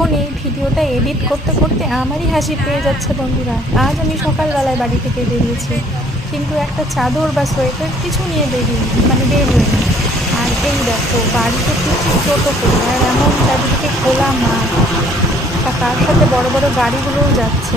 এখন এই ভিডিওটা এডিট করতে করতে আমারই হাসি পেয়ে যাচ্ছে বন্ধুরা। আজ আমি সকালবেলায় বাড়ি থেকে বেরিয়েছি, কিন্তু একটা চাদর বা সোয়েটার কিছু নিয়ে বের হইনি। আর এই দেখো বাড়িতে ফিরছি টোটো করে, আর এমন চারিদিকে খোলা মাঠ, আর তার সাথে বড় বড় গাড়িগুলোও যাচ্ছে।